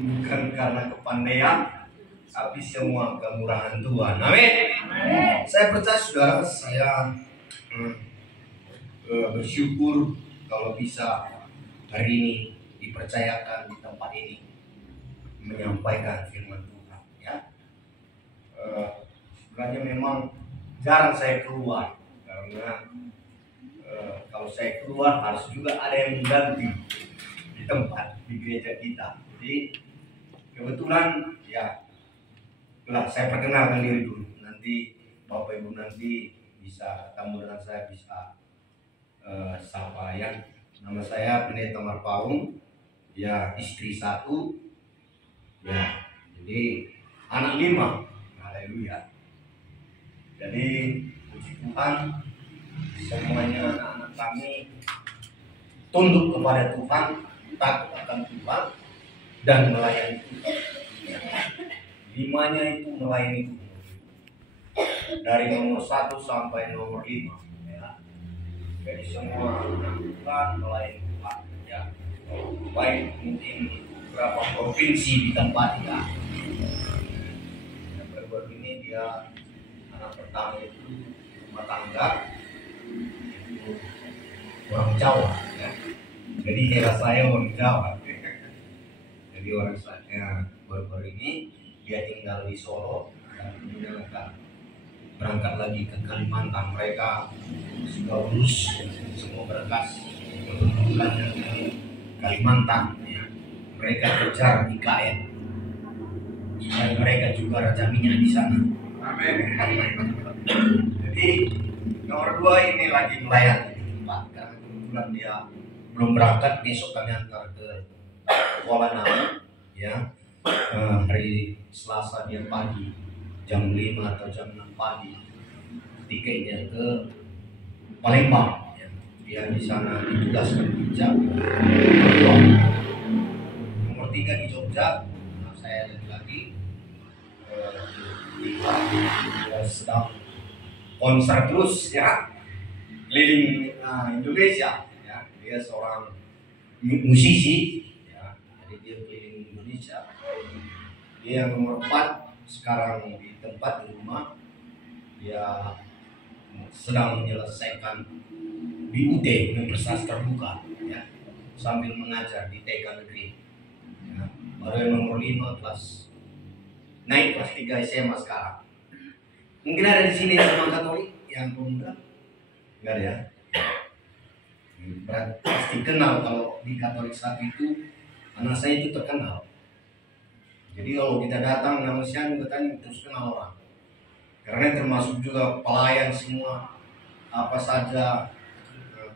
bukan karena kepandaian, tapi semua kemurahan Tuhan. Amin. Saya percaya saudara, saya bersyukur kalau bisa hari ini dipercayakan di tempat ini menyampaikan firman Tuhan. Ya, sebenarnya memang jarang saya keluar karena kalau saya keluar harus juga ada yang mengganti di tempat di gereja kita. Jadi kebetulan ya, saya perkenalkan diri dulu. Nanti Bapak Ibu nanti bisa ketemu dengan saya, bisa sapa ya. Nama saya Pendeta Marpaung, ya istri 1, ya jadi anak 5. Haleluya. Jadi puji Tuhan, semuanya anak-anak kami tunduk kepada Tuhan, takut akan Tuhan, dan melayani Tuhan. 5-nya itu melayani Tuhan, dari nomor 1 sampai nomor 5. Ya. Jadi semua Tuhan melayani Tuhan. Ya. Baik mungkin beberapa provinsi di tempat kita. Yang baru ini dia anak pertama itu rumah tangga, itu orang Jawa. Ya. Jadi kira saya orang Jawa. Jadi orang saya baru ini dia tinggal di Solo dan kemudian akan berangkat lagi ke Kalimantan. Mereka sudah urus semua berkas untuk bulannya di Kalimantan. Ya. Mereka kejar IKN supaya mereka juga raja minyak di sana. Amin. Jadi nomor 2 ini lagi melayani di tempat karena kebetulan dia belum berangkat. Besok kami antar ke Kuala Namu. Ya. Hari Selasa dia pagi jam 5 atau jam 6 pagi tiketnya ke Palembang. Ya. Dia di sana ditugaskan di Jogja. Nomor 3 di Jogja. Nah, saya lagi dia sedang konser terus ya, keliling Indonesia. Ya. Dia seorang musisi. Ya. Jadi dia keliling Indonesia. Dia yang nomor 4 sekarang di tempat di rumah. Dia sedang menyelesaikan BUT, Universitas Terbuka, ya, sambil mengajar di TK Negeri. Ya. Baru yang nomor 5 naik kelas 3 SMA sekarang. Mungkin ada di sini teman Katolik yang pemuda? Enggak ada ya? Berarti pasti kenal kalau di Katolik saat itu anak saya itu terkenal. Jadi kalau kita datang nama siang kita terus kenal orang. Karena termasuk juga pelayan semua, apa saja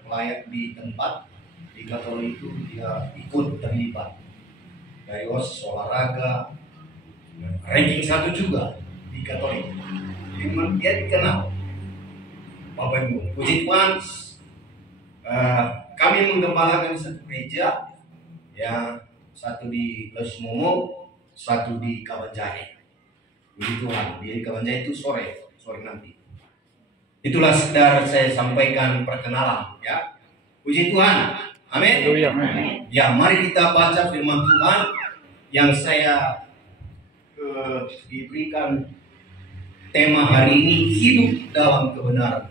pelayan di tempat di Katolik itu dia ikut terlibat. Dari OSIS olahraga, ranking 1 juga di Katolik. Jadi dia dikenal. Bapak Ibu, puji Tuhan, kami menggembalakan satu gereja, ya, satu di Lesmomo, satu di Kabanjahe. Puji Tuhan, di Kabanjahe itu sore nanti. Itulah sekedar saya sampaikan perkenalan, ya. Puji Tuhan, amin. Ya, mari kita baca firman Tuhan yang saya diberikan tema hari ini, hidup dalam kebenaran.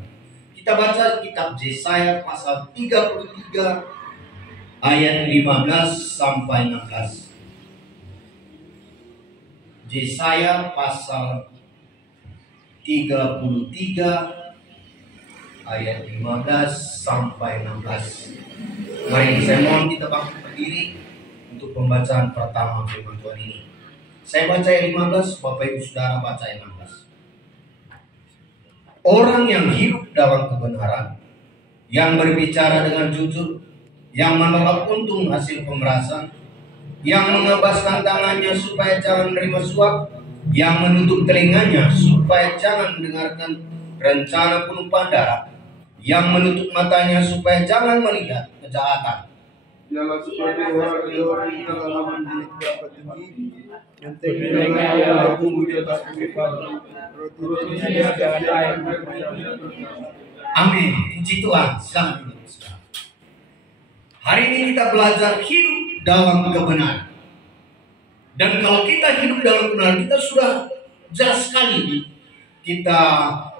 Kita baca kitab Yesaya pasal 33 ayat 15 sampai 16. Yesaya pasal 33 ayat 15 sampai 16. Mari saya mohon kita bangkit berdiri untuk pembacaan pertama firman Tuhan ini. Saya baca ayat 15, Bapak Ibu Saudara baca ayat 16. Orang yang hidup dalam kebenaran, yang berbicara dengan jujur, yang menolak untung hasil pemerasan, yang mengebaskan tangannya supaya jangan menerima suap, yang menutup telinganya supaya jangan mendengarkan rencana penumpahan darah, yang menutup matanya supaya jangan melihat kejahatan. Ialah seperti orang di dalam berapa tinggi, yang telinganya ialah tumbuh di atas bukit batu, perutnya dia jangan air. Amin. Puji Tuhan. Silakan dulu. Hari ini kita belajar hidup dalam kebenaran. Dan kalau kita hidup dalam kebenaran, kita sudah jelas sekali kita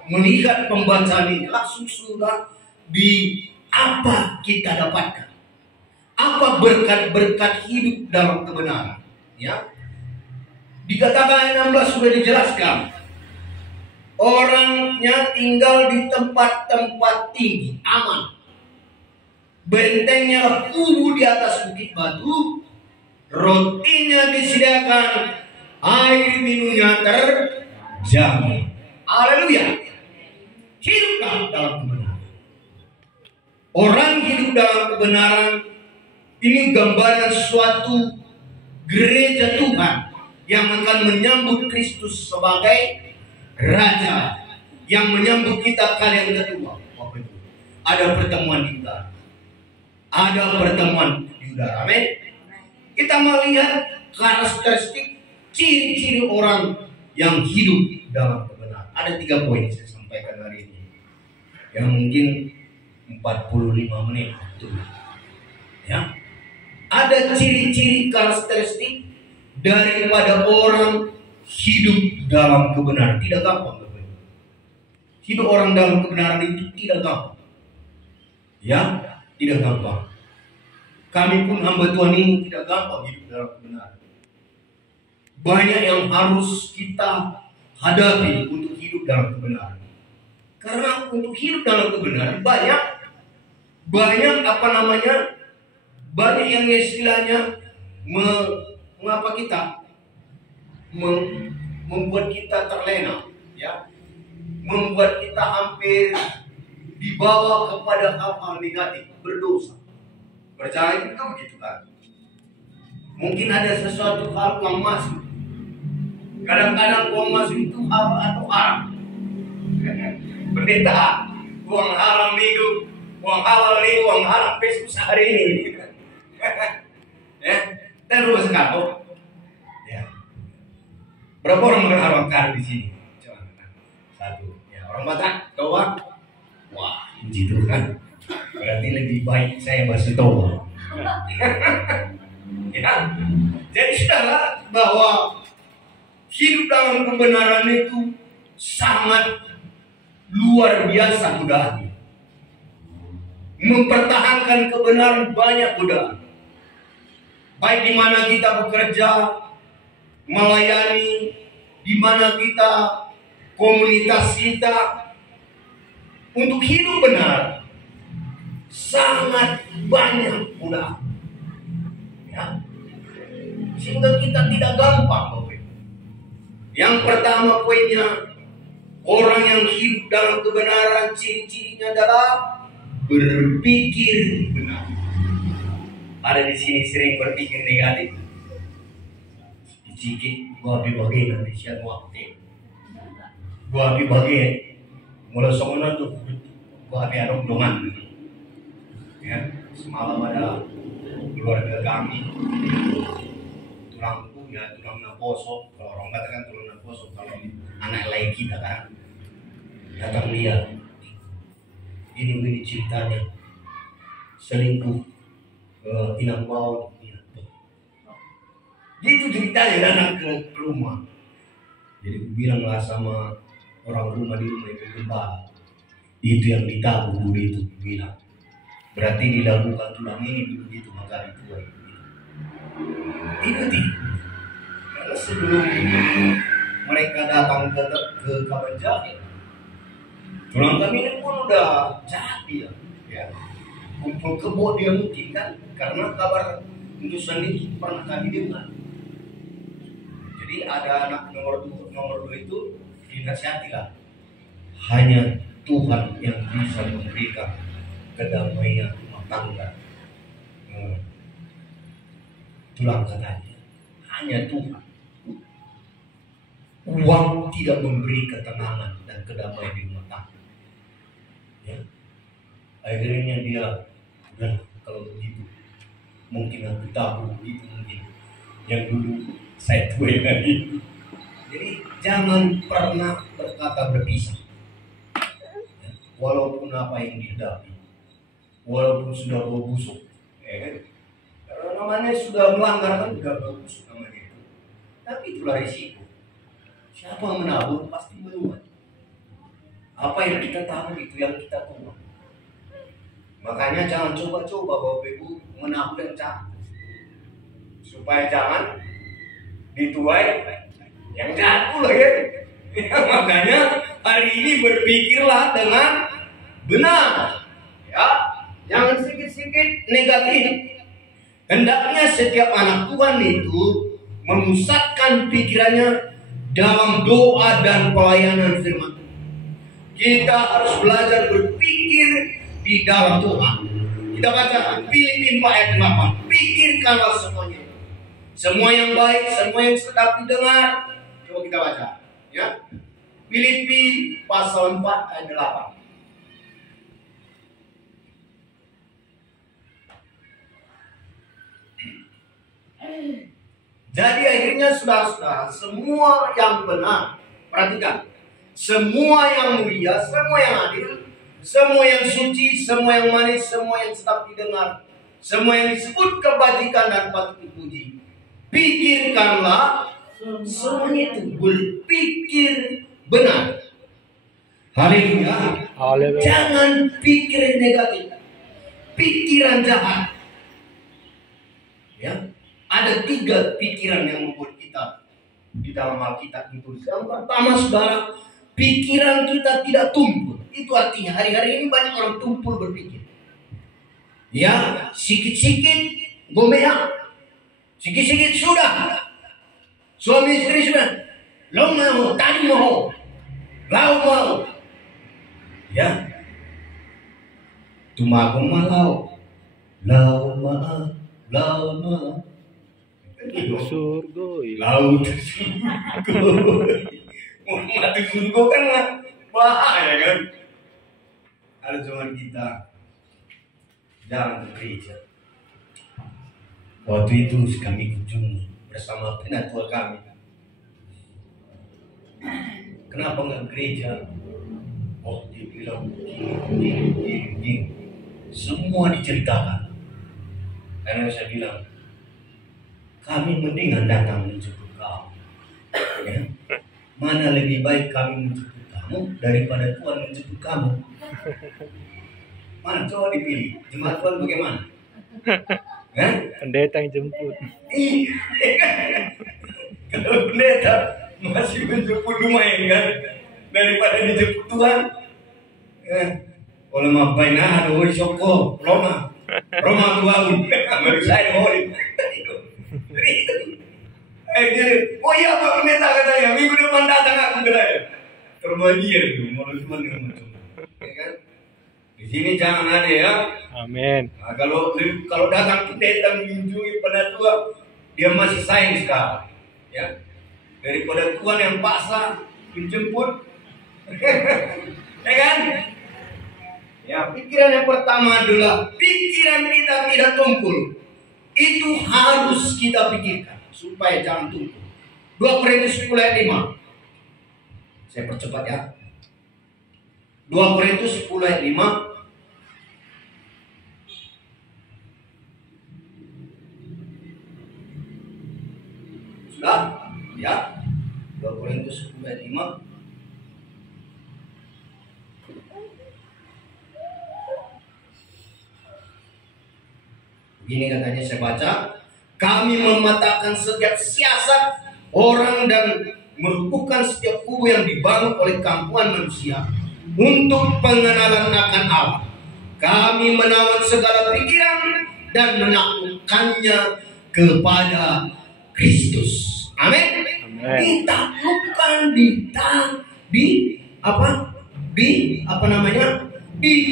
melihat pembacaan ini langsung sudah di apa kita dapatkan. Apa berkat-berkat hidup dalam kebenaran, ya. Dikatakan ayat 16 sudah dijelaskan. Orangnya tinggal di tempat-tempat tinggi, aman. Bentengnya kubu di atas bukit batu. Rotinya disediakan, air minumnya terjamin. Haleluya. Hiduplah dalam kebenaran. Orang hidup dalam kebenaran ini gambaran suatu gereja Tuhan yang akan menyambut Kristus sebagai Raja, yang menyambut kita kali yang kedua. Ada pertemuan di udara. Ada pertemuan di udara. Amin. Kita melihat karakteristik ciri-ciri orang yang hidup dalam kebenaran. Ada 3 poin saya sampaikan hari ini, yang mungkin 45 menit waktu. Ya, ada ciri-ciri karakteristik daripada orang hidup dalam kebenaran. Tidak gampang. Hidup orang dalam kebenaran itu tidak gampang. Ya, tidak gampang. Kami pun hamba Tuhan ini tidak gampang hidup dalam kebenaran. Banyak yang harus kita hadapi untuk hidup dalam kebenaran. Karena untuk hidup dalam kebenaran banyak banyak yang istilahnya mengapa kita membuat kita terlena, ya, membuat kita hampir dibawa kepada hal-hal negatif, berdosa. Percaya itu begitu kan? Mungkin ada sesuatu hal yang masuk. Kadang-kadang uang masuk itu hal atau haram. Pendeta, uang haram minggu, uang halal ini, uang haram besok hari ini. Ya, terus kalau ya. Berapa orang berharap kar di sini? Coba 1. Ya, orang Batak, Toa. Wah, puji Tuhan. Berarti lebih baik saya bersetauba. Ya, jadi saudara, bahwa hidup dalam kebenaran itu sangat luar biasa godaan. Mempertahankan kebenaran banyak godaan. Baik di mana kita bekerja, melayani, di mana kita, komunitas kita, untuk hidup benar sangat banyak godaan. Ya. Sehingga kita tidak gampang. Yang pertama poinnya, orang yang hidup dalam kebenaran ciri-cirinya adalah berpikir benar. Ada di sini sering berpikir negatif. Dicikit, gua bagi nanti siang waktu. Gua bagi mulai soalnya tuh, gua adong dongan. Ya, semalam ada keluarga kami, tulangku ya tulang naposo. Kalau orang kata kan tulang naposo, kalau anak lain kita kan datang dia. Ini ceritanya, selingkuh, tidak mau. Itu ceritanya datang ke rumah. Jadi aku bilanglah sama orang rumah di rumah itu, gembala, itu yang ditabung dulu itu, bilang berarti dilakukan tulang ini dulu gitu, maka itu itu karena sebelum mereka datang ke Kabanjahe, tulang kami ini pun udah jadi ya. Kumpul kebo dia mungkin kan, karena kabar utusan ini pernah kami dengar. Jadi ada anak nomor 2 itu dinasihatilah, hanya Tuhan yang bisa memberikan kedamaian rumah tangga. Tulang katanya, hanya Tuhan. Uang tidak memberi ketenangan dan kedamaian di rumah tangga. Ya. Akhirnya dia, udah kalau begitu, mungkin aku tahu itu mungkin yang dulu saya tuai lagi. Jadi jangan pernah berkata berpisah. Ya. Walaupun apa yang dihadapi, walaupun sudah bau busuk, ya kan? Karena namanya sudah melanggar kan, sudah bau busuk namanya itu. Tapi itulah risiko. Siapa yang menabur pasti menuai. Apa yang kita tabur itu yang kita tuai. Makanya jangan coba-coba Bapak Ibu menabur yang jahat, supaya jangan dituai yang jahat pula ya. Makanya hari ini berpikirlah dengan benar, ya. Jangan sedikit-sedikit negatif. Hendaknya setiap anak Tuhan itu memusatkan pikirannya dalam doa dan pelayanan firman Tuhan. Kita harus belajar berpikir di dalam Tuhan. Kita baca Filipi 4 ayat 8. Pikirkanlah semuanya. Semua yang baik, semua yang sedap didengar. Coba kita baca, ya. Filipi pasal 4 ayat 8. Jadi akhirnya saudara-saudara, semua yang benar, perhatikan, semua yang mulia, semua yang adil, semua yang suci, semua yang manis, semua yang sedap didengar, semua yang disebut kebajikan dan patut dipuji, pikirkanlah semuanya itu, berpikir benar. Haleluya. Jangan pikir negatif, pikiran jahat. Ya. Ada 3 pikiran yang membuat kita di dalam Alkitab itu. Yang pertama, saudara, pikiran kita tidak tumpul. Itu artinya hari-hari ini banyak orang tumpul berpikir. Ya, sikit-sikit gomeak, sikit-sikit sudah. Suami istri sudah. Lo mau, tadi mau, lau mau. Ya, tumagung malau, lau ma, lau ma. Surga Laut surga. Mati surga kan bahaya kan. Ada zaman kita jalan ke gereja. Waktu itu kami kunjungi bersama penatua kami. Kenapa nggak gereja? Oh, dia bilang begini. Semua diceritakan. Karena saya bilang, kami mendingan datang menjemput kau. Ya. Mana lebih baik kami menjemput kamu daripada Tuhan menjemput kamu? Mana coba dipilih? Jemaat Tuhan bagaimana? pendeta yang jemput. Kalau pendeta masih menjemput lumayan kan daripada dijemput Tuhan. Kalau mapain aduh soko Roma Tuhan baru saya mau oh iya Pak Pendeta katanya minggu depan datang aku katanya ke rumah dia itu mau cuma yang macam ya kan. Di sini jangan ada ya. Amin. Nah, kalau datang pendeta mengunjungi penatua dia masih sayang sekali ya daripada Tuhan yang paksa menjemput. Ya kan. Ya, pikiran yang pertama adalah pikiran kita tidak tumpul. Itu harus kita pikirkan supaya jangan tumpul. 2 Korintus 10 ayat 5. Saya percepat ya. 2 Korintus 10 ayat 5. Sudah? Ya. 2 Korintus 10 ayat 5. Begini katanya saya baca, kami mematahkan setiap siasat orang dan merubuhkan setiap kubu yang dibangun oleh kampungan manusia untuk pengenalan akan Allah. Kami menawan segala pikiran dan menaklukkannya kepada Kristus. Amin. Ditaklukkan di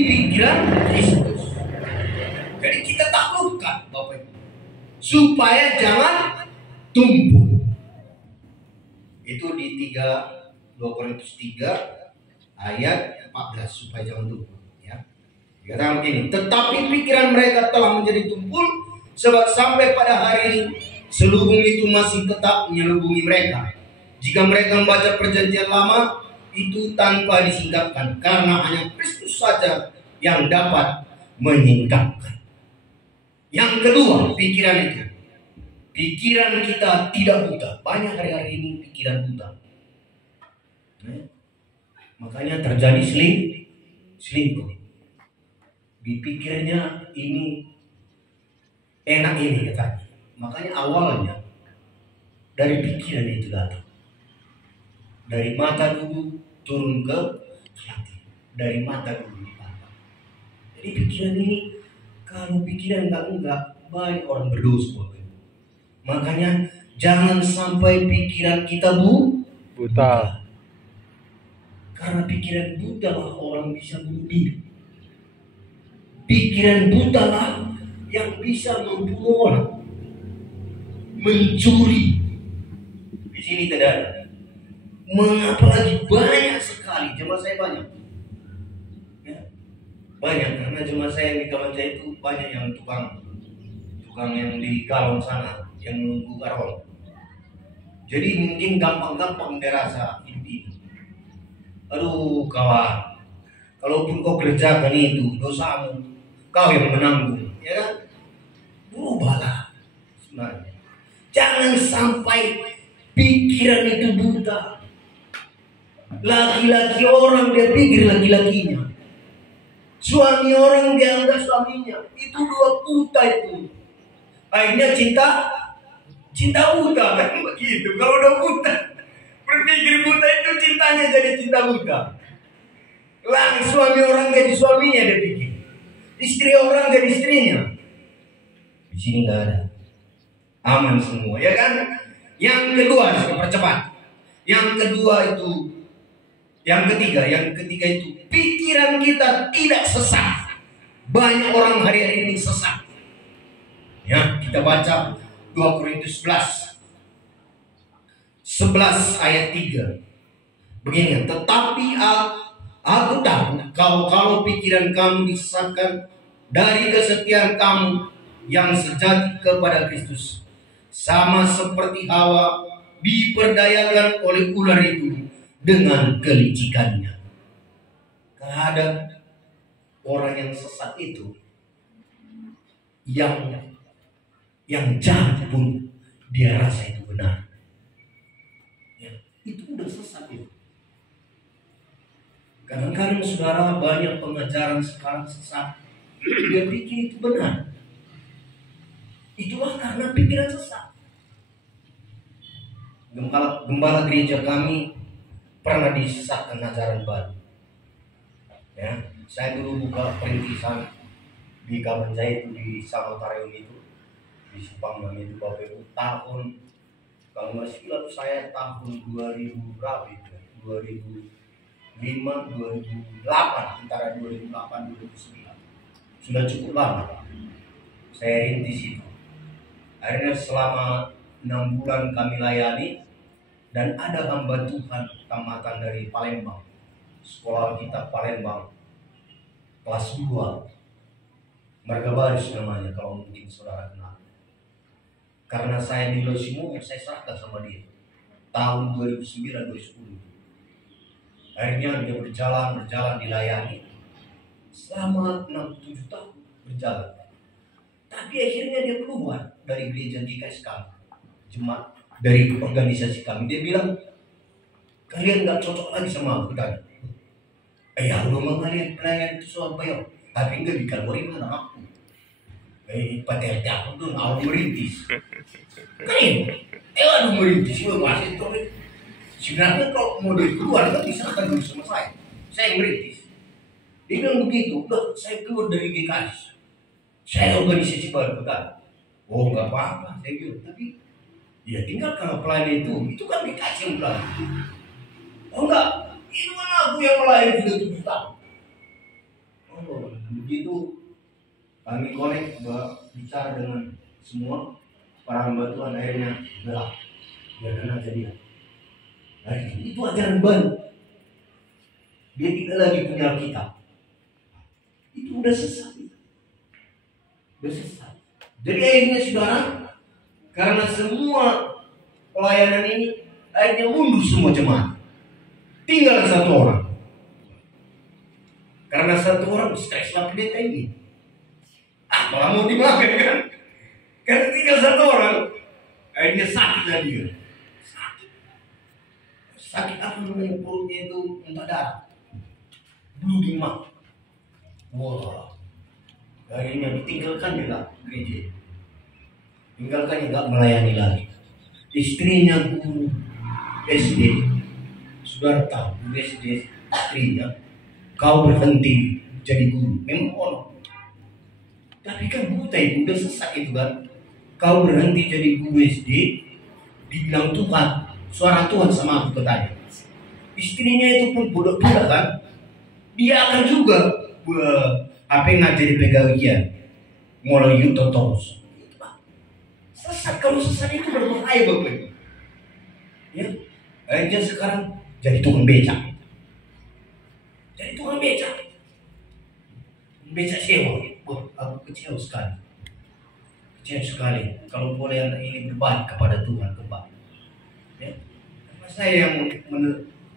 pikiran Kristus. Jadi kita taklukkan Bapak Ibu supaya jangan tumpul. Itu di 2 Korintus 3 ayat 14 supaya jangan tumpul ya. Dikatakan begini, tetapi pikiran mereka telah menjadi tumpul sebab sampai pada hari ini selubung itu masih tetap menyelubungi mereka. Jika mereka membaca perjanjian lama itu tanpa disingkapkan karena hanya Kristus saja yang dapat menyingkapkan. Yang kedua, pikiran itu pikiran kita tidak buta. Banyak hari-hari ini pikiran buta. Makanya terjadi selingkuh. Dipikirnya ini enak ini katanya. Makanya awalnya dari pikiran itu datang. Dari mata dulu turun ke hati. Dari mata dulu dipandang. Jadi pikiran ini, kalau pikiran enggak banyak orang berdosa. Makanya jangan sampai pikiran kita buta. Karena pikiran buta lah orang bisa bunuh diri. Pikiran buta lah yang bisa membunuh orang, mencuri. Di sini tidak ada. Mengapa lagi banyak sekali jemaah saya banyak. Ya, banyak karena jemaah saya yang di kawan saya itu banyak yang tukang yang di galon sana yang menunggu karol. Jadi mungkin gampang-gampang dia rasa ini. Aduh kawan, kalaupun kau kerjakan itu dosamu, kau yang menanggung, ya kan? Berubahlah sebenarnya. Jangan sampai pikiran itu buta. Laki-laki orang dia pikir laki-lakinya, suami orang dia anggap suaminya. Itu dua buta itu. Akhirnya cinta buta kan begitu. Kalau udah buta, berpikir buta itu cintanya jadi cinta buta. Lah suami orang jadi suaminya dia pikir, istri orang jadi istrinya. Di sini nggak ada, aman semua, ya kan? Yang kedua, saya percepat. Yang ketiga itu pikiran kita tidak sesat. Banyak orang hari-hari ini sesat. Ya, kita baca 2 Korintus 11 ayat 3. Begini, tetapi aku tahu kalau pikiran kamu disesatkan dari kesetiaan kamu yang sejati kepada Kristus, sama seperti Hawa diperdayakan oleh ular itu dengan kelicikannya. Kalau ada orang yang sesat itu, yang jahat pun dia rasa itu benar. Ya, itu udah sesat itu. Kadang-kadang saudara banyak pengajaran sekarang sesat. Dia pikir itu benar. Itulah karena pikiran sesat. Gembala gereja kami pernah disesatkan ajaran baru. Ya, saya dulu buka perintisan di kawan saya itu di Samotarium itu, di Supangan itu Bapak Ibu, tahun kalau masih lalu saya tahun 2000 berapa itu? 2005, 2008, antara 2008 2009. Sudah cukup lama saya rintis itu. Akhirnya selama 6 bulan kami layani, dan ada hamba Tuhan tamatan dari Palembang, sekolah kita Palembang, kelas 2, Marga Baris namanya, kalau mungkin saudara kenal. Karena saya di Losimo, saya serahkan sama dia tahun 2009-2010. Akhirnya dia berjalan dilayani selama 6-7 tahun berjalan. Tapi akhirnya dia keluar dari gereja GKS kami, jemaat dari organisasi kami. Dia bilang, kalian gak cocok lagi sama aku tadi. Ya udah mau kalian pelayan itu soal bayar, tapi enggak dikalurin anak aku. Padahal aku tuh awal merintis. Kalian, aduh merintis, gue masih itu. Sebenarnya kalau mau dari keluar kan diserahkan dulu sama saya. Saya yang merintis. Dia bilang begitu, udah saya keluar dari GKS. Saya organisasi baru kan. Oh nggak apa-apa, saya bilang. Tapi ya tinggal kalau pelayan itu kan dikasih yang pelayan. Oh enggak, itu kan aku yang melayani sudah 7 tahun. Oh begitu kami connect, bicara dengan semua para hamba Tuhan, akhirnya gelap. Biarkan aja dia. Nah, itu ajaran baru. Dia tidak lagi punya Alkitab. Itu udah sesat. Jadi akhirnya saudara, karena semua pelayanan ini akhirnya mundur semua jemaat. Tinggal 1 orang. Karena 1 orang stres lah pendeta ini. Malah mau dimakan kan? Karena tinggal 1 orang. Akhirnya sakit lah dia. Sakit apa namanya, perutnya itu muntah darah, bleeding mah. Wah, akhirnya ditinggalkan juga gereja, tinggalkan juga melayani lagi. Istrinya guru SD, sudah tahu guru SD istrinya, kau berhenti jadi guru, memang orang. Tapi kan buta itu udah sesat itu kan. Kau berhenti jadi guru SD, dibilang Tuhan, suara Tuhan sama aku katanya. Istrinya itu pun bodoh pula kan. Dia akan juga apa yang ngajari pegawian, mulai yuto terus. Sesat, kalau sesat itu berbahaya Bapak. Ya, aja sekarang jadi tukang becak. Jadi tukang becak. Becak sewa. Wah, aku kecewa sekali. Kecewa sekali. Kalau boleh anak ini berbalik kepada Tuhan kembali. Ya. Karena saya yang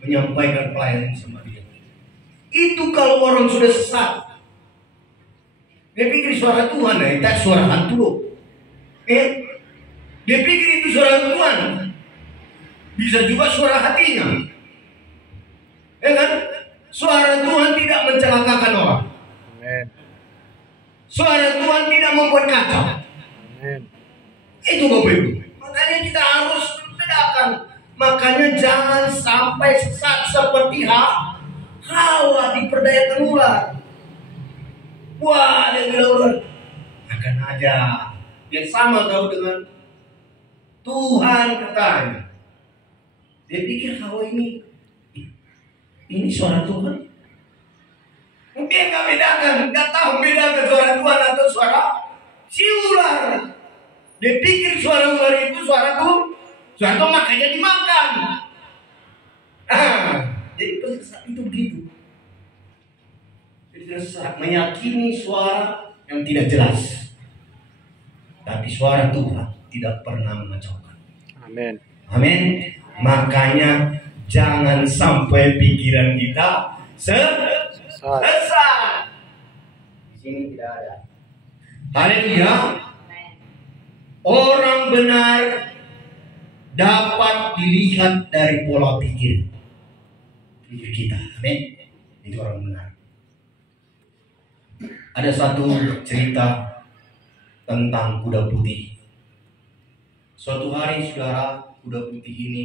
menyampaikan pelayanan sama dia. Itu kalau orang sudah sesat, dia pikir suara Tuhan, itu suara hantu loh. Dia pikir itu suara Tuhan. Bisa juga suara hatinya. Ya kan? Suara Tuhan tidak mencelakakan orang. Amen. Suara Tuhan tidak membuat kacau. Amen. Itu Bapak Ibu. Makanya kita harus membedakan. Makanya jangan sampai sesat seperti Hawa diperdayakan ular. Wah, dia bilang ular, akan aja. Yang sama kau dengan Tuhan katanya. Dia pikir Hawa ini suara Tuhan. Dia nggak bedakan, nggak tahu bedakan suara Tuhan atau suara si ular. Dia pikir suara ular itu suara Tuhan, makanya dimakan. Jadi pesesat itu begitu. Jadi pesesat meyakini suara yang tidak jelas, tapi suara Tuhan tidak pernah mengacaukan. Amin. Amin. Makanya jangan sampai pikiran kita sesat. Di sini tidak ada. Haleluya. Orang benar dapat dilihat dari pola pikir kita. Amin. Itu orang benar. Ada satu cerita tentang kuda putih. Suatu hari saudara, kuda putih ini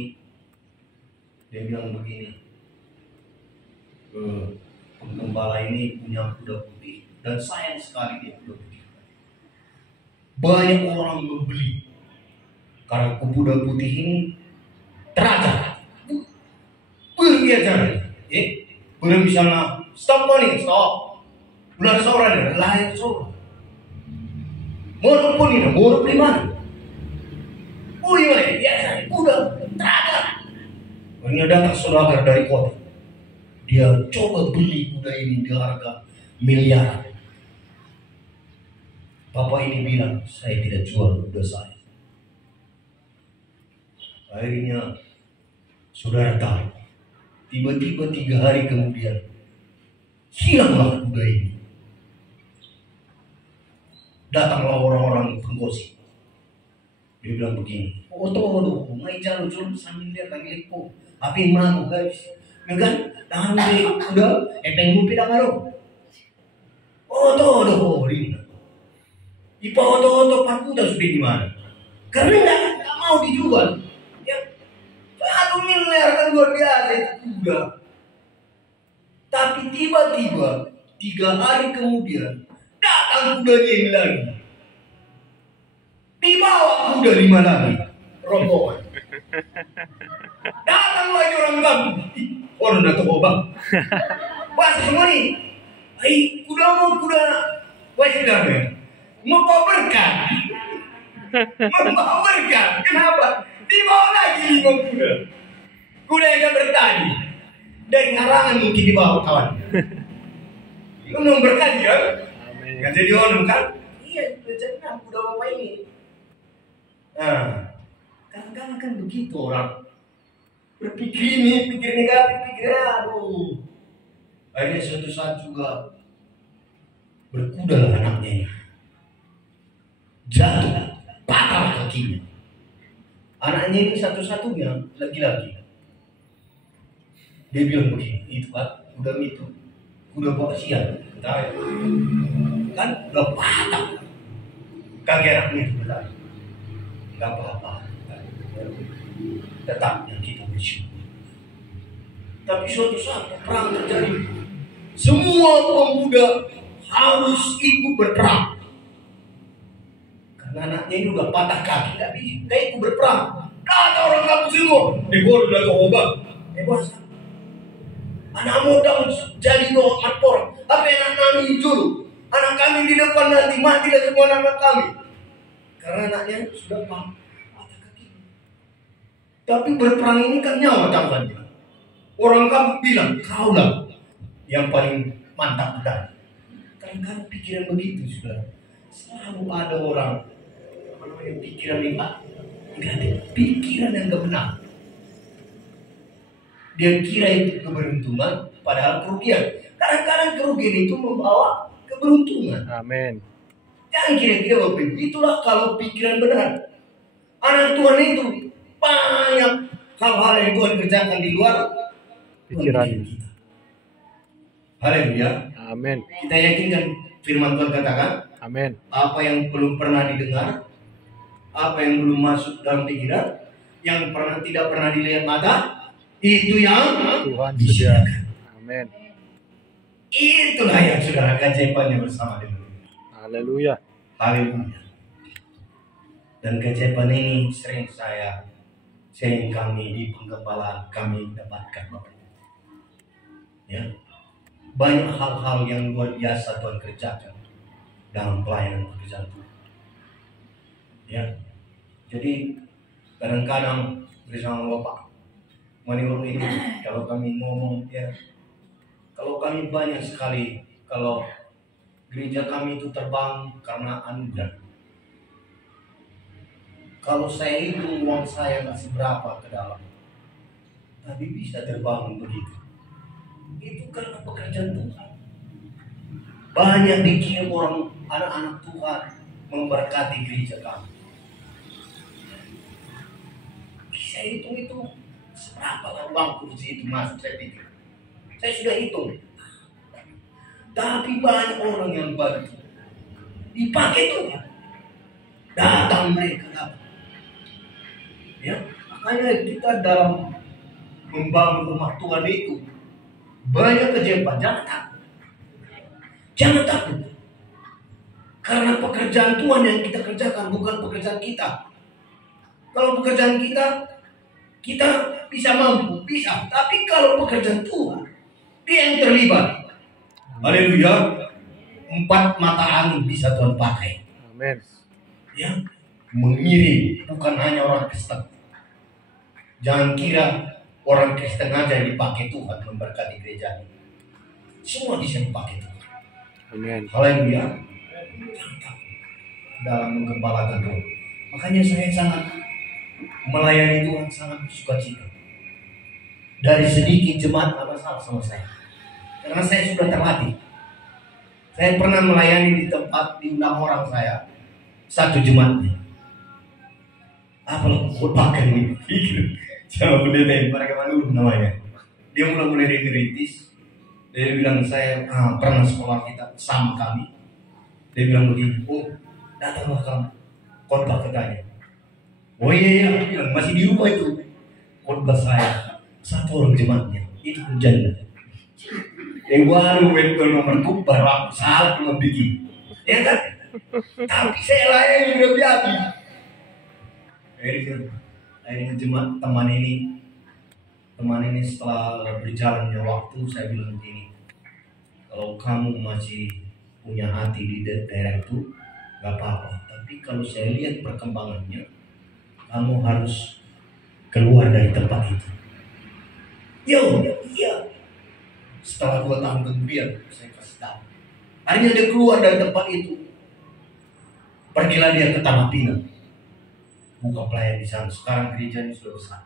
dia bilang begini, penggembala ini punya kuda putih dan sayang sekali dia kuda putih. Banyak orang membeli karena kuda putih ini teracar. Berbiacara, belum misalnya stop morning, stop. Ular seorang lahir seorang. Morok pun ini, morok di mana? Biasa, kuda teracar. Ini datang saudagar dari kota. Dia coba beli kuda ini di harga miliaran. Bapak ini bilang, saya tidak jual kuda saya. Akhirnya saudara tahu, tiba-tiba 3 hari kemudian hilanglah kuda ini. Datanglah orang-orang penggosip. Dia bilang begini, ngai jalan sambil lihat lagi lipo. Api mau guys, kan? Tangan di kuda, pengupi dah malu. Rina. Ipa pak kuda sudah di mana? Karena nggak mau dijual. Ya, 1 miliar kan luar biasa itu kuda. Tapi tiba-tiba 3 hari kemudian datang kudanya ini lagi. Dibawa kuda 5 lagi, rombongan. Datang lagi orang kampung. Orang dah tahu bang. Wah semua ni. Kuda. Wah sudah ya. Membawa berkat. Kenapa? Dibawa lagi 5 kuda. Kuda yang bertani. Dari harangan mungkin dibawa kawan. Itu memberkati kan? Kan jadi orang kan? Iya, rencana kuda bapak ini. Nah, kadang-kadang kan begitu orang berpikir ini, pikir negatif, pikirnya aduh. Akhirnya suatu saat juga berkuda lah anaknya ini. Jatuh, patah kakinya. Anaknya ini satu-satunya laki-laki. Dia bilang begini, itu kan udah bawa siang, kan udah patah kaki anaknya itu benar. Gak apa-apa, tetap yang kita bersyukur. Tapi suatu saat perang terjadi, semua pemuda harus ikut berperang. Karena anaknya ini udah patah kaki, tapi dia ikut berperang. Kata orang kampung semua, gua udah coba. Bos, anak muda jadi doa orang. Apa anak kami dulu? Anak kami di depan nanti matilah semua anak kami. Karena anaknya sudah patah kaki. Tapi berperang ini kan nyawa tampaknya. Orang kampung bilang, kaulah yang paling mantap tadi. Kadang-kadang pikiran begitu sudah. Selalu ada orang pikiran yang gak benar. Dia kira itu keberuntungan, padahal kerugian. Kadang-kadang kerugian itu membawa keberuntungan. Amin. Jangan kira-kira Bapak Ibu, itulah kalau pikiran benar. Anak Tuhan itu banyak hal-hal yang Tuhan kerjakan di luar Pikiran kita. Haleluya. Amin. Kita yakinkan firman Tuhan katakan, Amin. apa yang belum pernah didengar, apa yang belum masuk dalam pikiran, yang tidak pernah dilihat mata, itu yang Tuhan disediakan. sudah. Amin. Itulah yang saudara keajaibannya bersama dengan kita. Haleluya. Haleluya. Dan keajaiban ini sering kami di penggembalaan kami dapatkan Bapak. Ya, banyak hal-hal yang luar biasa Tuhan kerjakan dalam pelayanan pekerjaan Tuhan. Ya, jadi kadang-kadang bersama Bapak menurut ini kalau kami ngomong ya, kalau kami banyak sekali, kalau gereja kami itu terbang karena anugerah. Kalau saya hitung uang saya nggak seberapa ke dalam, tapi bisa terbangun begitu. Itu karena pekerjaan Tuhan. Banyak dikirim orang, anak-anak Tuhan memberkati gereja kami. Saya hitung itu seberapa lah uang kursi itu masuk, saya pikir. Saya sudah hitung. Tapi banyak orang yang bantu. Dipakai Tuhan. Datang mereka datang. Ya, makanya kita dalam membangun rumah Tuhan itu banyak keajaiban. Jangan takut. Jangan takut. Karena pekerjaan Tuhan yang kita kerjakan bukan pekerjaan kita. Kalau pekerjaan kita bisa mampu, bisa. Tapi kalau pekerjaan Tuhan, dia yang terlibat. Haleluya. 4 mata angin bisa Tuhan pakai. Amin. Ya, mengirim bukan hanya orang Kristen. Jangan kira orang Kristen aja yang dipakai Tuhan memberkati gereja ini. Semua bisa dipakai Tuhan. Amin. Haleluya. Dalam menggembalakan Tuhan. Makanya saya sangat melayani Tuhan, sangat sukacita. Dari sedikit jemaat apa salah sama saya. Karena saya sudah terlatih. Saya pernah melayani di tempat diundang orang saya. Satu jemaatnya. Apa lo pakai ini? Pikir. Sama pendeta yang mereka malu namanya. Dia mulai rintis. Dia bilang saya pernah sekolah kita sama kami. Dia bilang begini, oh datanglah kamu khotbah katanya. Oh iya, dia bilang masih di rumah itu khotbah saya. Satu orang jemaatnya itu hujan. Baru itu nomor baru aku salah cuma bikin. Ya kan? Tapi saya layani udah biasa. Akhirnya jemaat teman ini setelah berjalannya waktu saya bilang begini, kalau kamu masih punya hati di daerah itu gak apa-apa, tapi kalau saya lihat perkembangannya kamu harus keluar dari tempat itu. Iya. Setelah 2 tahun kemudian saya kasih tahu, akhirnya dia keluar dari tempat itu. Pergilah dia ke Taman Pinang, buka pelayan di sana. Sekarang gerejanya sudah besar.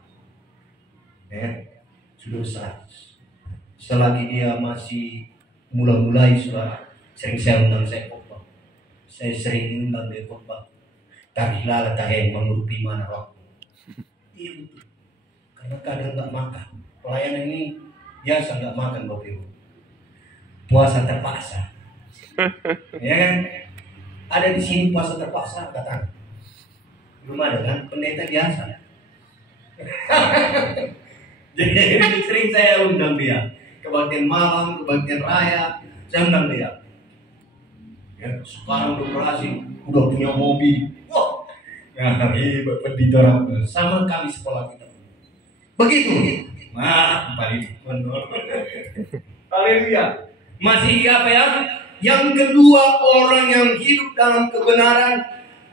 Sudah besar. Selagi dia masih mulai sudah sering saya undang saya khotbah. Saya sering undang dia khotbah. Tarilah taheng mengurupi mana waktu. Iya betul. Karena kadang nggak makan. Pelayanan ini biasa nggak makan Bapak Ibu. Puasa terpaksa. Ya kan? Ada di sini puasa terpaksa kata. Belum ada kan? Pendeta biasa. Jadi sering saya undang dia. Kebaktian malam, kebaktian raya, saya undang dia. Ya, sekarang udah berhasil, udah punya mobil. Wah, ya hebat pendeta sama kami sekolah kita. Begitu. Nah, paling benar. Haleluya. Masih apa ya? Yang kedua, orang yang hidup dalam kebenaran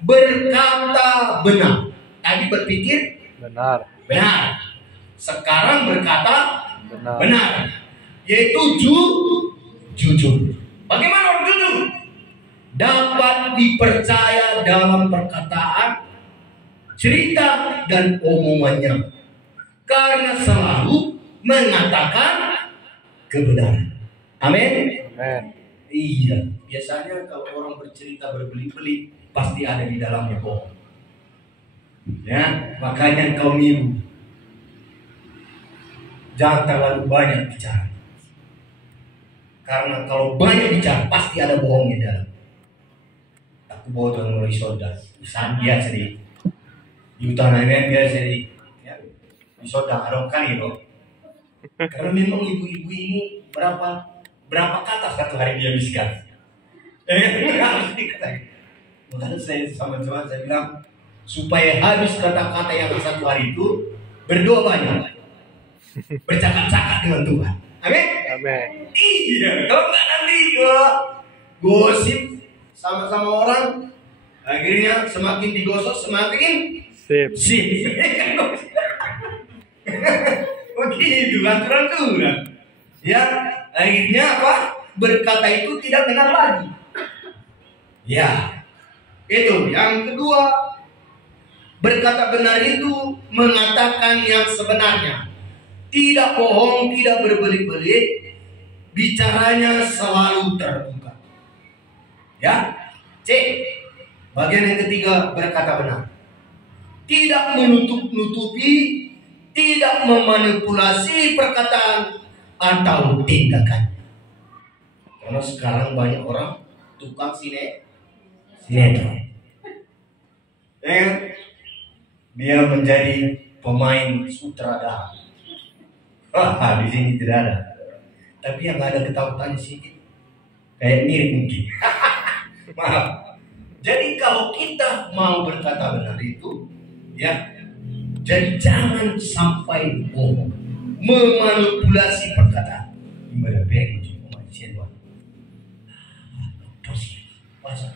berkata benar. Tadi berpikir Benar. benar. Sekarang berkata Benar. benar. Yaitu jujur. Bagaimana orang jujur? Dapat dipercaya dalam perkataan, cerita, dan omongannya. Karena selalu mengatakan kebenaran. Amin. Amin. Iya, biasanya kalau orang bercerita berbelit-belit pasti ada di dalamnya bohong. Ya, makanya kaum ibu jangan terlalu banyak bicara. Karena kalau banyak bicara pasti ada bohongnya dalam. Aku bawa tuan mulai soda, misalnya dia sedih. Di utara ini dia sedih. Ya, di soda ada kali loh. Karena memang ibu-ibu ini berapa kata satu hari dia habiskan. Harus dikatakan. Makanya saya sama Tuhan saya bilang supaya habis kata-kata yang satu hari itu berdoa banyak, bercakap-cakap dengan Tuhan. Amin. Amin. Iya, kalau nggak nanti gosip sama-sama orang, akhirnya semakin digosok semakin Sip. Begitu aturan. Ya, akhirnya apa? Berkata itu tidak benar lagi. Ya, itu yang kedua. Berkata benar itu mengatakan yang sebenarnya. Tidak bohong, tidak berbelit-belit, bicaranya selalu terbuka. Ya, C. Bagian yang ketiga berkata benar. Tidak menutup-nutupi, tidak memanipulasi perkataan atau tindakan. Karena sekarang banyak orang tukang sinetron. Dia menjadi pemain sutradara. Di sini tidak ada. Tapi yang ada ketakutannya sedikit. Kayak mirip mungkin. Maaf. Jadi kalau kita mau berkata benar itu, ya, jadi jangan sampai bohong, memanipulasi perkataan. Gimana baik manusia Tuhan. Terus, masa?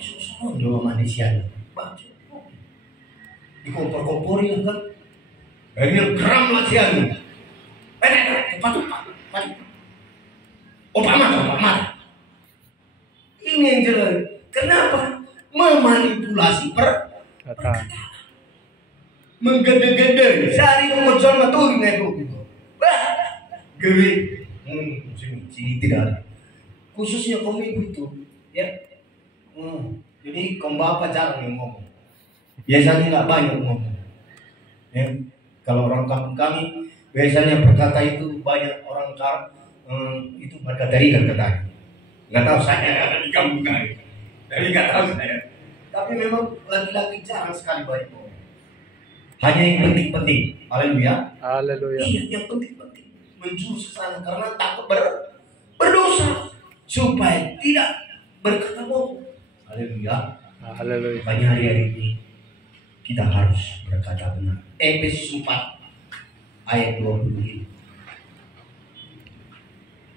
Susah dong manusia. Baca. Dikompor-komporin kan? Akhirnya geram lah siang. Opak. Ini yang jelas. Kenapa? Memanipulasi perkataan. Menggede-gede. Sehari ngocol maturin itu. Gewe. Sini tidak ada. Khususnya kaum ibu itu. Ya. Jadi kaum bapak jarang yang ngomong. Biasanya nggak banyak ngomong. Ya. Kalau orang kampung kami biasanya berkata itu banyak orang itu berkata ringan katanya. Nggak tahu saya di kampung kami. Jadi nggak tahu saya. Tapi memang laki-laki jarang sekali banyak ngomong. Hanya yang penting-penting. Haleluya. Haleluya. Iya, yang penting-penting. Menjurus ke sana karena takut berdosa supaya tidak berkata bohong. Haleluya. Haleluya. Makanya hari-hari ini kita harus berkata benar. Efesus 4 ayat 20.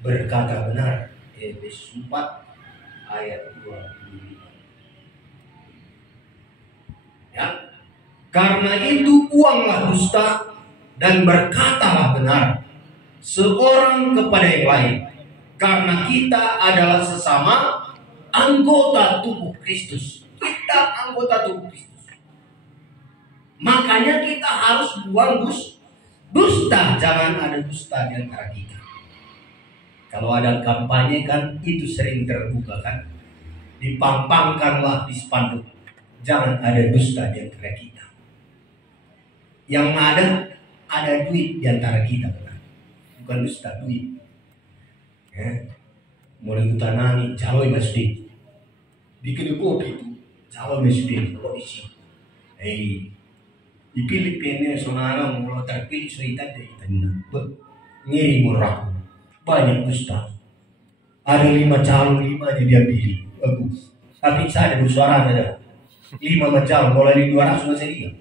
Berkata benar. Efesus 4 ayat 20. Ya. Karena itu buanglah dusta dan berkatalah benar seorang kepada yang lain. Karena kita adalah sesama anggota tubuh Kristus. Kita anggota tubuh Kristus. Makanya kita harus buang dusta. Jangan ada dusta di antara kita. Kalau ada kampanye kan itu sering terbuka kan. Dipampangkanlah di spanduk. Jangan ada dusta di antara kita. Yang ada duit di antara kita, bukan dusta duit. Ya. Mulai tanami calon masjid, bikin kopi itu calon masjid kondisi. Di Filipina sonara mulai terpilih suitan dari tanah, ngiri murah, banyak dusta. Ada 5 calon, 5 aja dia pilih, bagus. Tapi saya ada bersuara ada 5 calon, mulai di 200 sudah saya.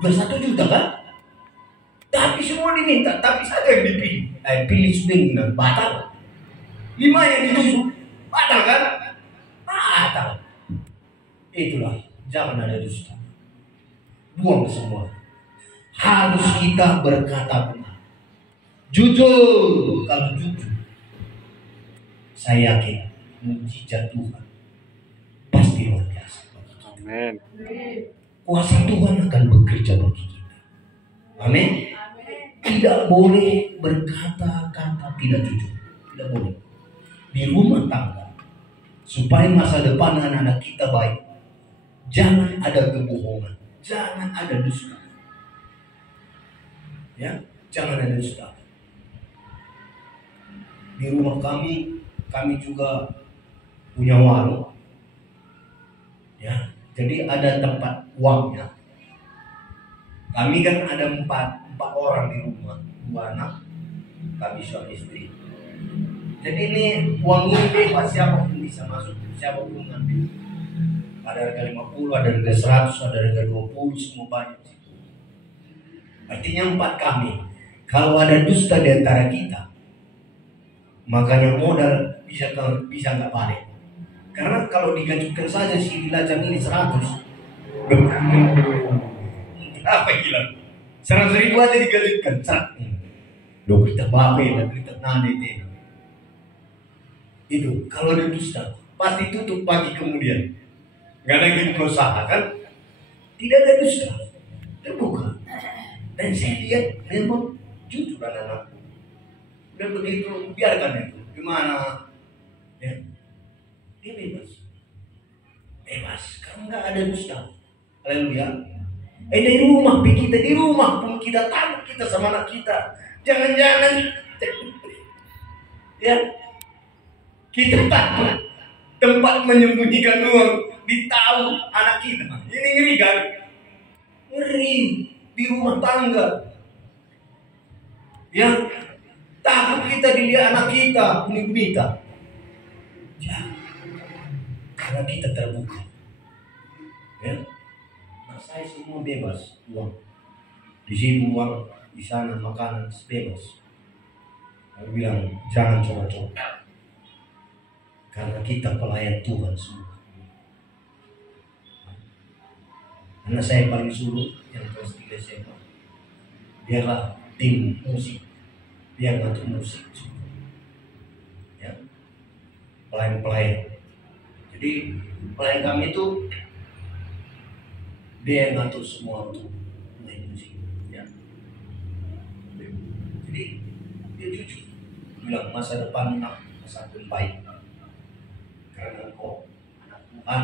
Udah 1 juta kan? Tapi semua diminta, tapi saya yang dipilih. Pilih swing, batal. 5 yang ditusuk, batal kan? Batal. Itulah, jangan ada dusta. Buang semua. Harus kita berkata benar. Jujur, kalau jujur, saya yakin mujizat Tuhan pasti luar biasa. Amin. Kuasa Tuhan akan bekerja bagi kita. Amin. Tidak boleh berkata-kata tidak jujur. Tidak boleh. Di rumah tangga, supaya masa depan anak-anak kita baik, jangan ada kebohongan, jangan ada dusta. Ya, jangan ada dusta. Di rumah kami juga punya warung. Ya, jadi ada tempat uangnya. Kami kan ada 4 orang di rumah, 2 anak, kami suami istri. Jadi ini uang ini bebas, siapapun bisa masuk, siapapun ngambil. Ada harga 50, ada harga 100, ada harga 20, semua banyak. Artinya 4 kami. Kalau ada dusta di antara kita, makanya modal bisa nggak balik. Karena kalau digajukan saja si dilajang ini 100, apa gila? 100.000 aja digajukan, Loh kita bape, kita nade itu. Kalau ada dusta, pasti tutup pagi kemudian. Nggak ada yang berusaha kan? Tidak ada dusta, terbuka. Dan saya lihat memang jujur anak-anakku. Dan begitu biarkan itu. Gimana? Ya, dia bebas. Karena nggak ada dusta. Haleluya. Di rumah kita, di rumah pun kita takut kita sama anak kita. Jangan-jangan ya kita takut tempat menyembunyikan uang ditahu anak kita. Ini ngeri kan? Ngeri di rumah tangga. Ya, takut kita dilihat anak kita bunyi-bunyi. Ya, karena kita terbuka. Ya, nah saya semua bebas uang. Di sini uang, di sana makanan bebas. Saya bilang jangan coba-coba. Karena kita pelayan Tuhan semua. Karena saya paling suruh yang kelas 3 SMA. Biarlah tim musik, dia ngatur musik. Ya, pelayan. Jadi pelayan kami itu dia yang ngatur semua untuk main musik. Ya. Jadi dia jujur, bilang masa depan masa depan baik. Karena engkau anak Tuhan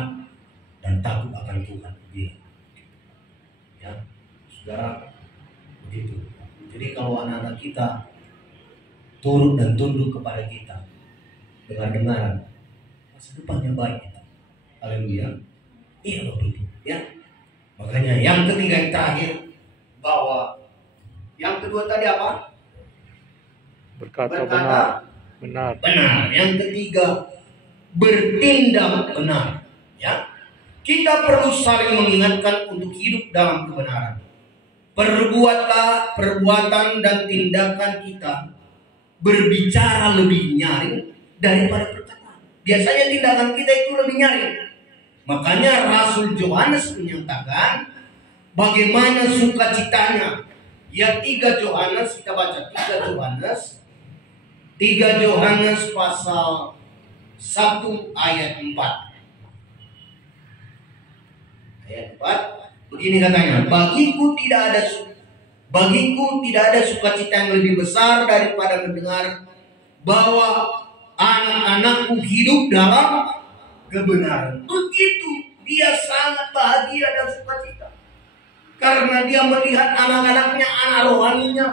dan takut akan Tuhan. Ya, saudara, begitu. Jadi kalau anak-anak kita turut dan tunduk kepada kita dengar-dengaran, masa depannya baik. Haleluya. Iya begitu. Ya. Makanya yang ketiga yang terakhir, bahwa yang kedua tadi apa? Berkata benar. Yang ketiga, bertindak benar. Ya, kita perlu saling mengingatkan untuk hidup dalam kebenaran. Perbuatlah perbuatan dan tindakan kita berbicara lebih nyaring daripada perkataan. Biasanya tindakan kita itu lebih nyaring. Makanya Rasul Yohanes menyatakan bagaimana sukacitanya. Ya 3 Yohanes, kita baca 3 Yohanes pasal 1 ayat 4. Ayat 4 begini katanya, bagiku tidak ada sukacita yang lebih besar daripada mendengar bahwa anak-anakku hidup dalam kebenaran. Begitu dia sangat bahagia dan sukacita. Karena dia melihat anak-anaknya, anak rohaninya,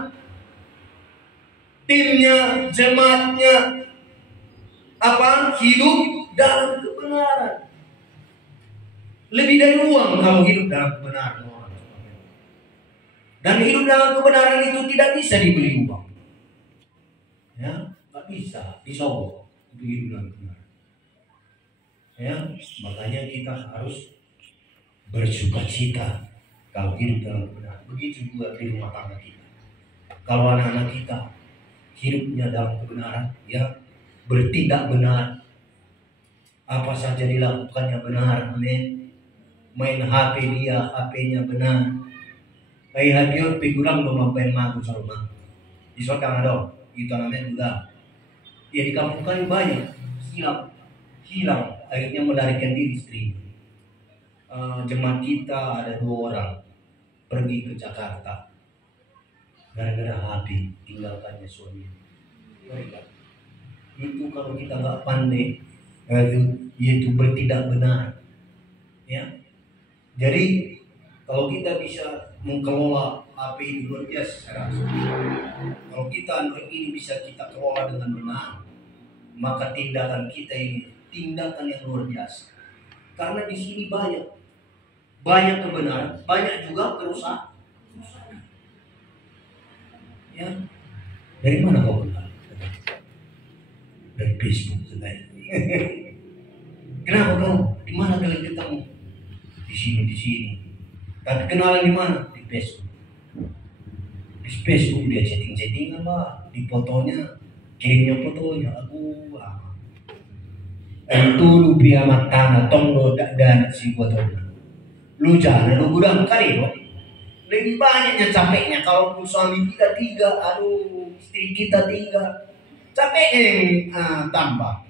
timnya, jemaatnya, hidup dalam kebenaran. Lebih dari uang kalau hidup dalam kebenaran. Dan hidup dalam kebenaran itu tidak bisa dibeli uang. Ya, nggak bisa disogok untuk hidup dalam kebenaran. Ya, makanya kita harus bersuka cita kalau hidup dalam kebenaran. Begitu juga di rumah tangga kita. Kalau anak-anak kita hidupnya dalam kebenaran, ya, bertindak benar, apa saja dilakukannya benar, amin. Main HP dia, HP-nya benar. Kayak dia pigurang memapain magu sama. Di sotang ada, itu namanya udah. Ya di kampung kan banyak hilang, akhirnya melarikan diri istri. Jemaat kita ada 2 orang pergi ke Jakarta gara-gara HP, tinggalkannya suami. Itu kalau kita nggak pandai, yaitu bertindak benar, ya. Jadi kalau kita bisa mengelola HP ini luar biasa, saya rasa. Kalau kita Android ini bisa kita kelola dengan benar, maka tindakan kita ini tindakan yang luar biasa. Karena di sini banyak kebenaran, banyak juga kerusakan. Ya, dari mana kau kenal? Dari Facebook sebenarnya. Kenapa kau? Di mana kalian ketemu? Di sini. Tapi kenalan di mana? Di Facebook. Di Facebook dia chatting-chattingan lah, di fotonya, kirimnya fotonya. Itu lu pia matana tonggo dan si fotonya. Lu jangan lu gudang kali loh. Lebih banyaknya capeknya kalau suami kita 3, istri kita 3, capeknya tambah.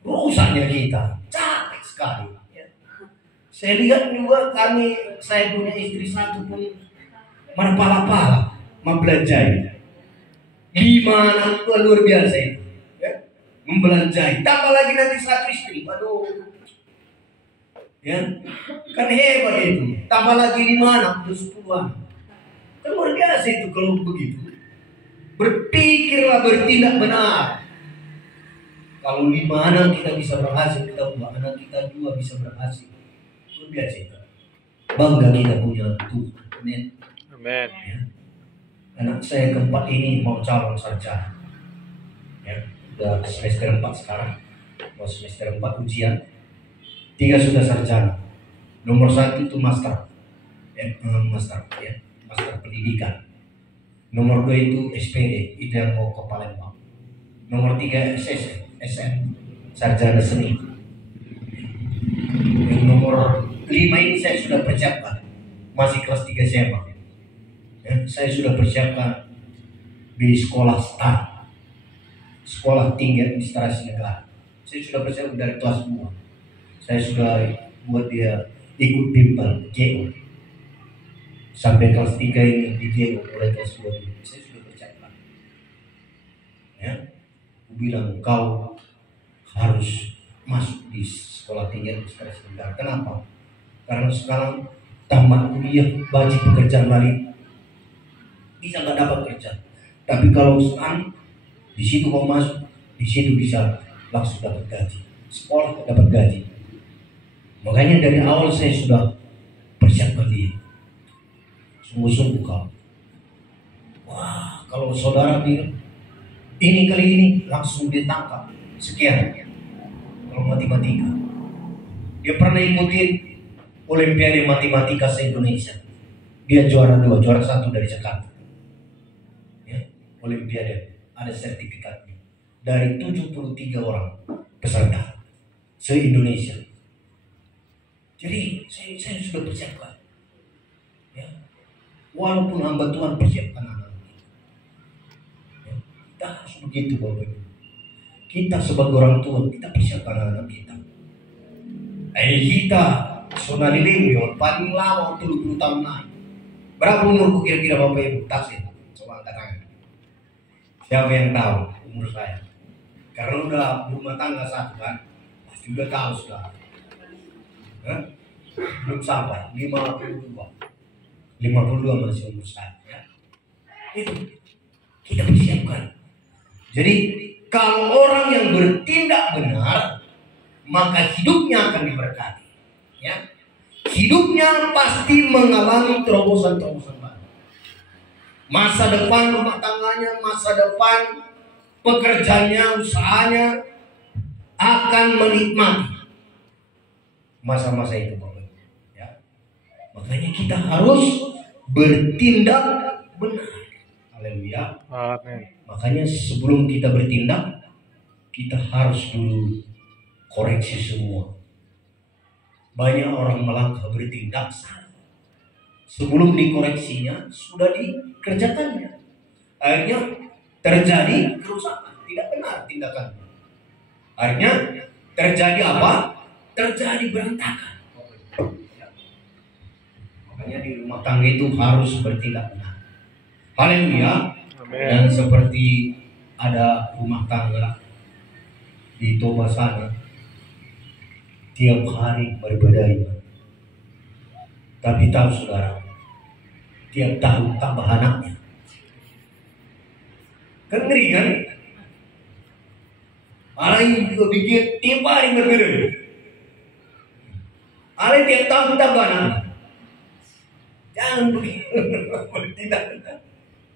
Rusaknya kita capek sekali. Saya lihat juga saya punya istri 1 pun merpala-pala membelanjai. 5 anak luar biasa itu, ya, membelanjai. Tambah lagi nanti 1 istri, ya, kan hebat itu. Tambah lagi 5 anak, 10 anak. Kan luar biasa itu kalau begitu. Berpikirlah, bertindak benar. Kalau 5 anak kita bisa berhasil, kita 2 anak kita 2 bisa berhasil. Luar biasa itu. Bangga kita punya Tuhan. Amin. Amin. Ya. Anak saya keempat ini mau calon sarjana. Ya, udah semester 4 sekarang. Mau semester 4 ujian. 3 sudah sarjana. Nomor 1 itu master. Master pendidikan. Nomor 2 itu SPD, itu yang mau ke Palembang. Nomor 3 SN, sarjana seni. Yang nomor 5 ini saya sudah persiapkan, masih kelas 3 SMA. Ya, saya sudah persiapkan di sekolah STAN, Sekolah Tinggi Administrasi Negara. Saya sudah persiapkan dari kelas 2. Saya sudah buat dia ikut bimbel JO. Sampai kelas 3 ini di JO, mulai kelas 2 ini. Saya sudah persiapkan. Ya, aku bilang kau harus masuk di Sekolah Tinggi Administrasi Negara. Kenapa? Karena sekarang tamat kuliah, wajib pekerjaan lain, bisa nggak dapat kerja. Tapi kalau sekarang di situ kau masuk, di situ bisa langsung dapat gaji. Sekolah dapat gaji. Makanya dari awal saya sudah persiapkan dia. Sungguh-sungguh kau. Wah, kalau saudara bilang ini kali ini langsung ditangkap sekian. Kalau matematika, dia pernah ikutin Olimpiade Matematika se-Indonesia. Dia juara 2, juara 1 dari Jakarta. Ya, Olimpiade ada sertifikatnya. Dari 73 orang peserta se-Indonesia. Jadi saya sudah persiapkan. Ya. Walaupun hamba Tuhan persiapkan anak. Ya. Kita harus begitu Bapak Ibu. Kita sebagai orang tua, kita persiapkan anak kita. Kita sonaliling paling lama 70 tahun naik. Berapa umurku kira-kira Bapak Ibu? Taksir. Coba angkat tangan. Siapa yang tahu umur saya? Karena udah rumah tangga 1 kan, pasti udah tahu sudah. belum sampai 52 masih umur saya ya. Itu kita persiapkan. Jadi kalau orang yang bertindak benar, maka hidupnya akan diberkati ya. Hidupnya pasti mengalami terobosan-terobosan baru. Masa depan rumah tangganya, masa depan pekerjaannya, usahanya akan menikmati masa-masa itu, Bapak. Ya. Makanya kita harus bertindak benar. Haleluya. Amin. Makanya sebelum kita bertindak, kita harus dulu koreksi semua. Banyak orang melangkah bertindak salah. Sebelum dikoreksinya, sudah dikerjakannya. Akhirnya terjadi kerusakan, tidak benar tindakannya. Akhirnya terjadi apa? Terjadi berantakan. Makanya di rumah tangga itu harus bertindak benar. Haleluya. Dan seperti ada rumah tangga di Toba sana, tiap hari berbeda iman. Tapi tahu saudara, tiap tahun tambah anaknya. Kan ngeri kan? Ada yang bikin tiap hari berbeda. Ada yang tiap tahun tambah anak. Jangan begitu.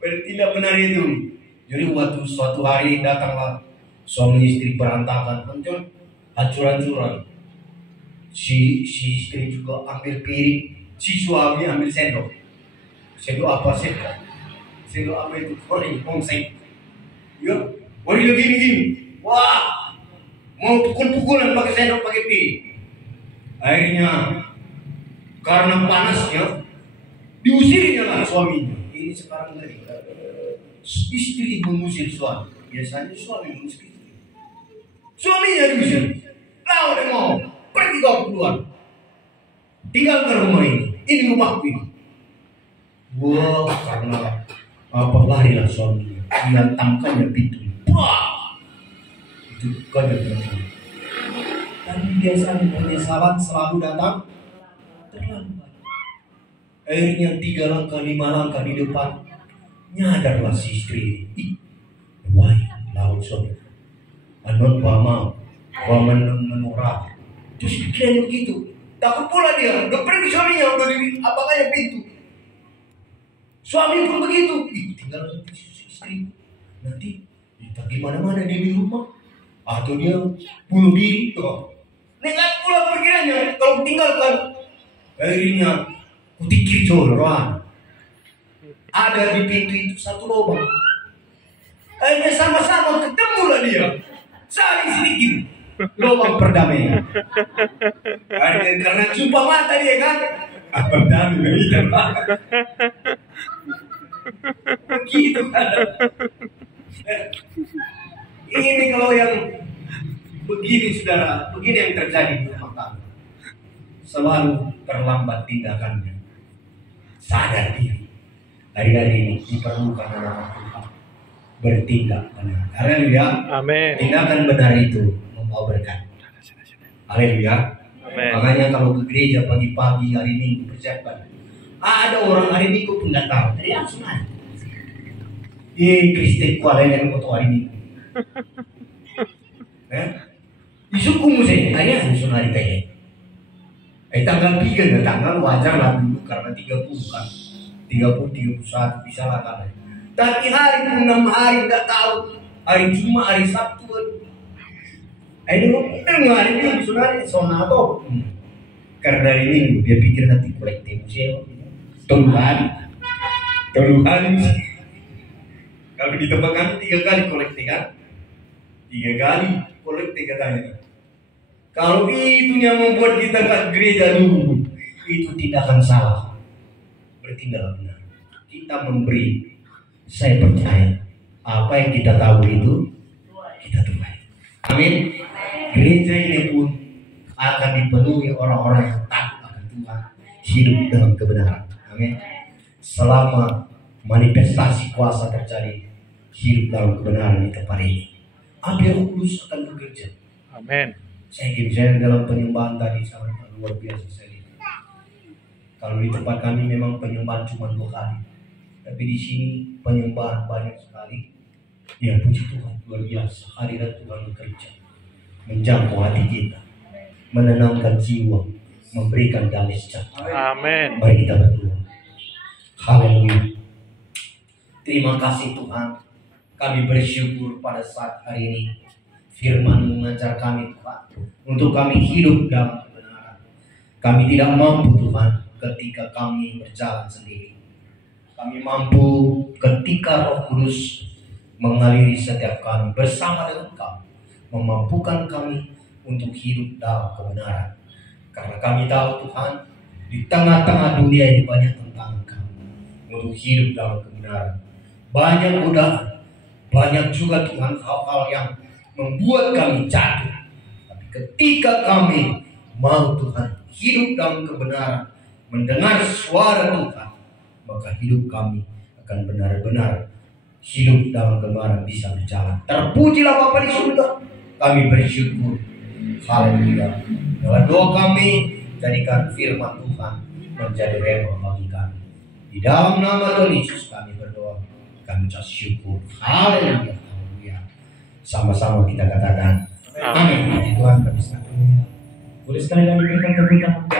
Bertindak benar itu. Jadi waktu suatu hari datanglah suami istri berantakan, hancur-hancuran. Si istri juga ambil piring, si suami ambil sendok. Sendok apa sendok? Sendok apa itu? Goreng, ongseng. Ya, waduh gini. Wah, mau pukul-pukulan pakai sendok, pakai piring. Akhirnya karena panasnya diusirnya lah suaminya. Ini sekarang dari istri mengusir suami. Biasanya suami mengusir istri. Suaminya diusir. Kau udah mau pergi kau keluar. Tinggalkan rumah ini. Ini rumahku ini. Wah, karena apa larilah suaminya. Dia tangkapnya pintu. Wah, itu kaget pintu. Tapi biasanya penyesalan selalu datang terlambat. Akhirnya 3 langkah, 5 langkah di depan, nyadarlah si istri. Wah, laut suami. Anon pamau, paman menorah. Terus pikirannya begitu. Takut pula dia. Udah pergi suaminya, udah di apakahnya pintu. Suami pun begitu. Tinggal istri. Nanti entah gimana-mana dia di rumah, atau dia bunuh diri. Nekat pula pikirannya. Kalau tinggalkan, akhirnya kutikir coloran. Ada di pintu itu satu lubang. Akhirnya sama-sama ketemulah dia. Saling sedikit lubang perdamaian. Akhirnya karena jumpa mata dia kan, perdamaian itu. Begitu kan. Ini kalau yang begini saudara, begini yang terjadi di rumah tangga. Selalu terlambat tindakannya. Sadar diri. Hari-hari ini diperlukan anak Tuhan bertindak benar. Haleluya. Amin. Tindakan benar itu membawa berkat. Haleluya. Amin. Makanya kalau ke gereja pagi-pagi hari Minggu persiapkan. Ada orang hari Minggu pun nggak tahu. Dari langsung aja. Kristen kuala yang foto hari Minggu. Isuku musik, ayah langsung hari teh. Tanggal 3 tanggal wajar lah dulu karena 30 kan. 30, 31 bisa lah kan. Tapi hari 6 hari nggak tahu. Hari Jumat, hari Sabtu. Ini dengar hari Minggu sebenarnya sonato. Karena hari Minggu dia pikir nanti kolektif musik. Tungguan. Kalau ditebakkan 3 kali kolektif kan? 3 kali kolektif katanya. Kalau itu yang membuat kita ke gereja dulu, itu tindakan salah. Bertindak benar. Kita memberi. Saya percaya apa yang kita tahu itu kita tuai. Amin. Gereja ini pun akan dipenuhi orang-orang yang takut akan Tuhan, hidup dalam kebenaran. Amin. Selama manifestasi kuasa terjadi, hidup dalam kebenaran di tempat ini, Api Roh Kudus akan bekerja. Amin. Saya dalam penyembahan tadi sangat luar biasa sekali. Kalau di tempat kami memang penyembahan cuma 2 kali, tapi di sini penyembahan banyak sekali. Ya puji Tuhan, luar biasa. Hadirat Tuhan bekerja, menjangkau hati kita, menenangkan jiwa, memberikan damai sejahtera. Amin. Mari kita berdoa. Haleluya. Terima kasih Tuhan. Kami bersyukur pada saat hari ini Firman mengajar kami Tuhan, untuk kami hidup dalam kebenaran. Kami tidak mampu Tuhan ketika kami berjalan sendiri. Kami mampu ketika Roh Kudus mengaliri setiap kami bersama dengan kami, memampukan kami untuk hidup dalam kebenaran. Karena kami tahu Tuhan, di tengah-tengah dunia ini banyak tantangan kami untuk hidup dalam kebenaran. Banyak godaan, banyak juga Tuhan hal-hal yang membuat kami jatuh. Tapi ketika kami mau Tuhan hidup dalam kebenaran, mendengar suara Tuhan, maka hidup kami akan benar-benar hidup dalam kebenaran, bisa berjalan. Terpujilah Bapa di surga. Kami bersyukur. Haleluya. Dalam doa kami, jadikan firman Tuhan menjadi rema bagi kami. Di dalam nama Tuhan Yesus kami berdoa. Kami ucap syukur. Haleluya. Haleluya. Sama-sama kita katakan amin. Tuhan kami selamat. Boleh sekali lagi berikan tepuk tangan.